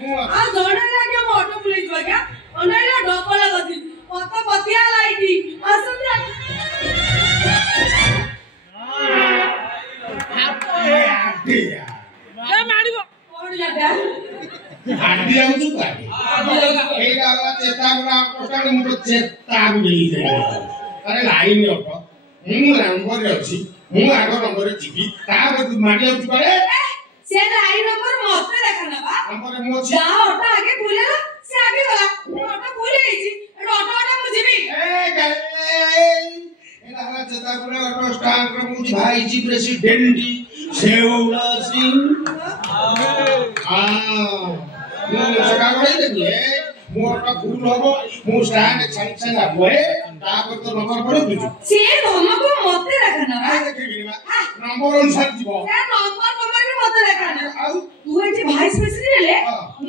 आ जोड़े लागे auto police बग्या ओनेला double गति पत पतिया लाइटी असुंदर आडिया ए मारिबो कोन लगा आडिया उ चुका एटा वाला चेता वाला कोस्टा मुटो चेता मिली जाय अरे लाइन ऑटो मु नंबर अछि मु आगो नंबर जीबी ता मारिया उ करे से लाइन नंबर मते देखा ना बा नंबर मो छी जा ऑटो आगे भूले से आगे गला ऑटो भूले छी ऑटो मु जीबी ए एटा वाला चेता वाला ऑटो स्टैंड रे मु भाई जी प्रेसिडेंट सेउला सिंह मु सका गई देखिए मोटा फूल होबो मु स्टैंड संग आबे तापर तो नंबर पड़ो तुझ से हमको मते देखा ना बा देखिबी ना नंबर अनुसार जीवो से नंबर भी मते देखा ना आउ तू एठी भाइस प्रेसिडेंट ले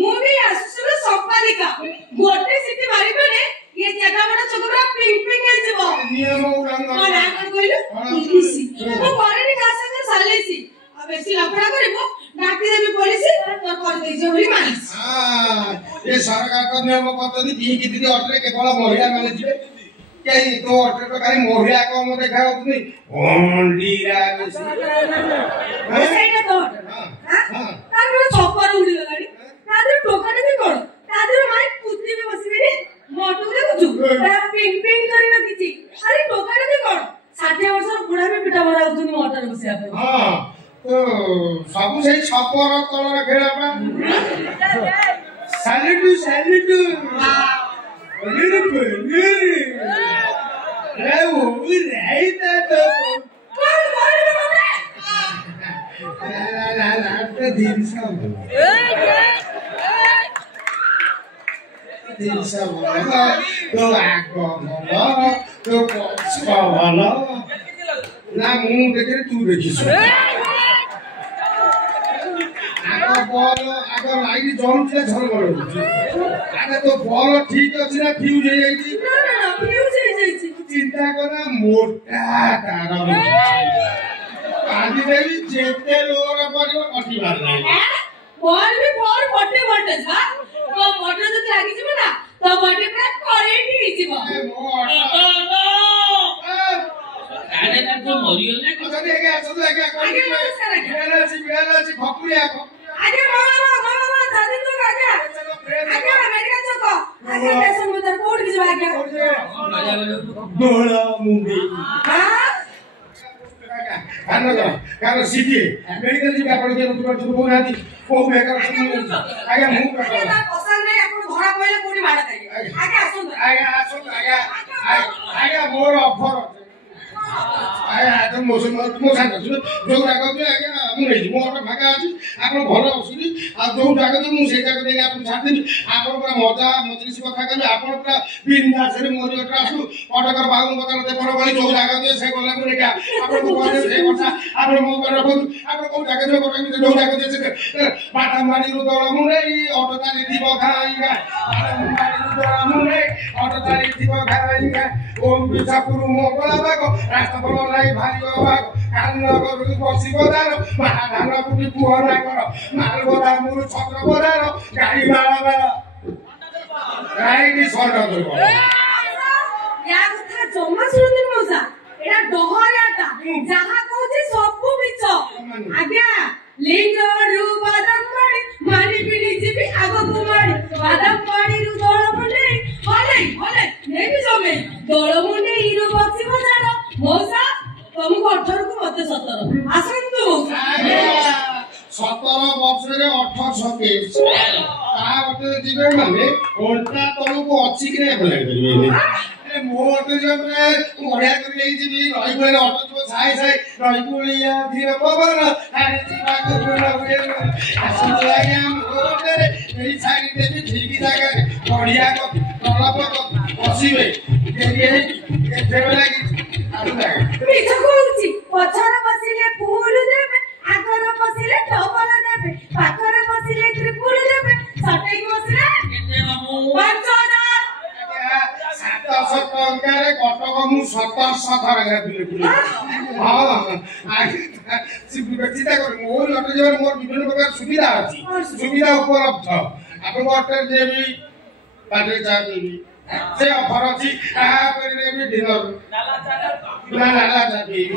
मु भी आसुसुर संपादिका गोटे सिटी मारी बने ये जगह बड़ा चोकरा पिंग पिंग हे जीवो नियम उल्लंघन ना कर कइलो इसी मु करे का संग सालेसी अब बेसी लफड़ा करबो डाकी देबी पुलिस तो कर दे जे होली मानिस हां ये सरकार का नियम पद्धति भी की दीदी ऑर्डर केवल महिला माने जीवे कहीं तो ऑर्डर तो खाली महिला को मो देखा होतनी होंडीरा ସେଇଟା ତ हां ତାର ଛପର ଉଡି ଗଲାଣି ତାର ଟୋକାଟେ ବି କଣ ତାର ମାଇ କୁତି ବି ବସିବେନି ମୋଟୁ ଦେଖୁଛୁ ତା ପିଂ ପିଂ କରି ରଖିଛି ଆରେ ଟୋକାଟେ ବି କଣ 60 ବର୍ଷର ବୁଢା ବି ପିଟା ମରା ହଉଛନ୍ତି ମୋଟର ବସିବା ପାଇଁ हां तो सब से छपर तलर खेळापा सैल्यूट निरप निर राव राइता तो कौन मारे मते ला दिन सब तो आगो भलो तो पछा भलो ना मु देखे तू देखिस आगो लाइट जलुଥିଲା ଝଲମଲ ଆରେ ତ ବଲ ଠିକ ଅଛି ନା ଫ୍ୟୁଜ ହେଇ ଯାଇଛି ନା ଫ୍ୟୁଜ ହେଇ ଯାଇଛି ଚିନ୍ତା କର ମୋଟା ତାର ଆଜି ଦେବି ଯେତେ ଲୋର ପଡିବ କଟିବାର ନାହିଁ ବଲ ବି ଫୋର 40 ଭୋଲ୍ଟେଜ ବା ତ ମୋଟର ଯଦି ଲାଗି ଯିବ ନା ତ ବଡି ପୁରା କରେଣ୍ଟ ହେଇଯିବ ଆରେ ନା ତ ମରିଗଲ ନା ଆଚ୍ଛା ଦେଖ ଆଚ୍ଛା ଅଛି ଭକୁରିଆ आगे बाबा दादी तो आगे अमेरिका चको आगे स्टेशन में कोड की जगह आगे बोला मुंबई हां कारण सिटी मेडिकल जी आपण के रुट को बोनाती को बेकार सुन आगे मुंह कर पसंद नहीं अपन घोड़ा पहिले कोडी माडा करी आगे आसो आगे मोर ऑफर आया तो मोसन मोसन जो राग के आगे मु नहीं मोर भागा अछि आपण भलो असुनी आ जो राग के मु सेटा के देगा आपण छाड़ देबी आपण पूरा मजा मजलिस कथा करबे आपण पूरा बिंदास रे मोर अटर आसु अटकर बागुन बदन ते पर बली जो राग के से गला मु नेका आपण को कहले से কথা आपण मो पर रखु आपण को जाके जो बटा जो राग के से बाटा मारी रु दळ मु नहीं ऑटो ताली दिबो खाइगा मारी रु दळ मु नहीं ऑटो ताली दिबो खाइगा ओम बिचापुरु मोगला बागो रास्ता पर लाई भारी बागो कान गरु बसिब दारो महाधान पुटी पुहरा कर माल गोदा मुरु छत्र गोदारो गाडी माला राइडी सर दरबो या कथा जम्मा सुनदिन मौसा एटा डहराटा जहा कहूची सब बिच आज्ञा लिंग रु बादाम मानी पिली जीबी आगो कुमारी बादाम पानी रु दळ मुंडे हले नेबी जमे दळ मुंडे हिरो बक्सी बजारो मौसा तुमको 18 को मते 17 आसंतु 17 वर्ष रे 18 केस ता ओते जीवे माने ओंटा तलको अछि कि नै बोलै परिबे ए मोटे जबरे ओढ्या करि लेइ जीबी रहि गले ऑटो जो छाई रहि पुलिया धीर पवन आरे जीवा को पुरा हुए आसंतु आज्ञा ओटे रे एई छाई देबी ठीक जागा बढ़िया को तलप को बसिबे ए देबे लागि मिछ कहूची पछर बसिले फूल देबे आगर बसिले डबल देबे पाखर बसिले त्रिपुल देबे सटै बसिले केते बाबू 5000 700 टଙ୍କା रे कटक मु 1700 थर गले बुले हां चिंता कर मोर लटे जे मोर विभिन्न प्रकार सुविधा अछि सुविधा उपलब्ध ଆପଣଙ୍କ ହୋଟେଲ ଦେବି ପାଟିରେ ଚା ପିଇବି ସେ ଅଫର ଅଛି ତାପରେ ଦେବି ଡିନର ନା ନାଲା ଚା ପିଇବି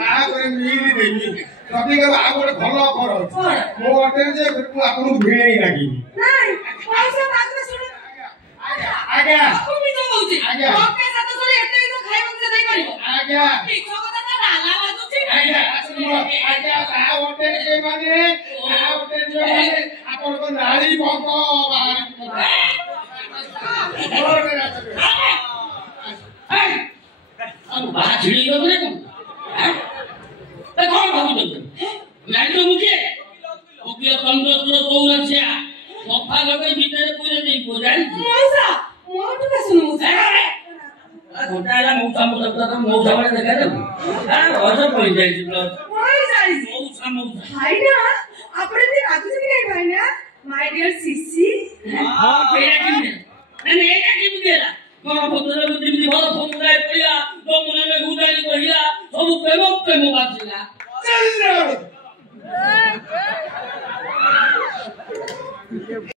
ତାପରେ ମିଲ୍ ଦେବି ଯଦି କେବେ ଆଉ ଗୋଟେ ଭଲ ଅଫର ଅଛି ମୋ ହୋଟେଲ ଯେ ମୁଁ ଆପଣଙ୍କୁ ଭିଣେଇ ଲାଗିବି ନାଇଁ ପଇସା ତାକୁ ଶୁଣ ଆଜ୍ଞା ସବୁ ମିଛ କହୁଛି ଆଜ୍ଞା। ଟଙ୍କା 700 ଏତେ ତ ଖାଇବାକୁ ସେ ଦେଇପାରିବ ଆଜ୍ଞା ମିଛ କଥା ତ ନାଲା ବାଜୁଛି ଆଜ୍ଞା ଆଜ୍ଞା ତା ହୋଟେଲ ଯେ ମାନେ ତା ହୋଟେଲ ଯେ ମାନେ ଆପଣଙ୍କ ନାଳି ଭଙ୍ଗ ବାହାରି ବାହା ଛିଡେଇ ଦବ ନା କଣ ଭାବୁଛନ୍ତି ଜାଣିଛ ମୁଁ କିଏ ଓକିଲ ଚନ୍ଦ୍ର ଚୌରାସିଆ ସଫା ଲଗେଇ ଭିତରେ ପୁରେଇ ଦେଇ ପୁଅ ଜାଣିଛୁ ମଉସା ମୋଠୁ କା ଶୁଣୁ ମଉସା ଗୋଟା ହେଲା ମଉସା ମଉସା ଭଳିଆ ଦେଖାଯାଉ ରଜ ପଡ଼ିଯାଇଛି କଣ ଜାଣିଛି ମଉସା ମଉସା ଭାଇନା ଆପଣ ଏମିତି ରାଗୁଛନ୍ତି କାଇଁ ଭାଇନା ମାଇ ଡିୟର ସିସି ଏଇଟା କେମିତି ହେଲା କଣ ପତ୍ର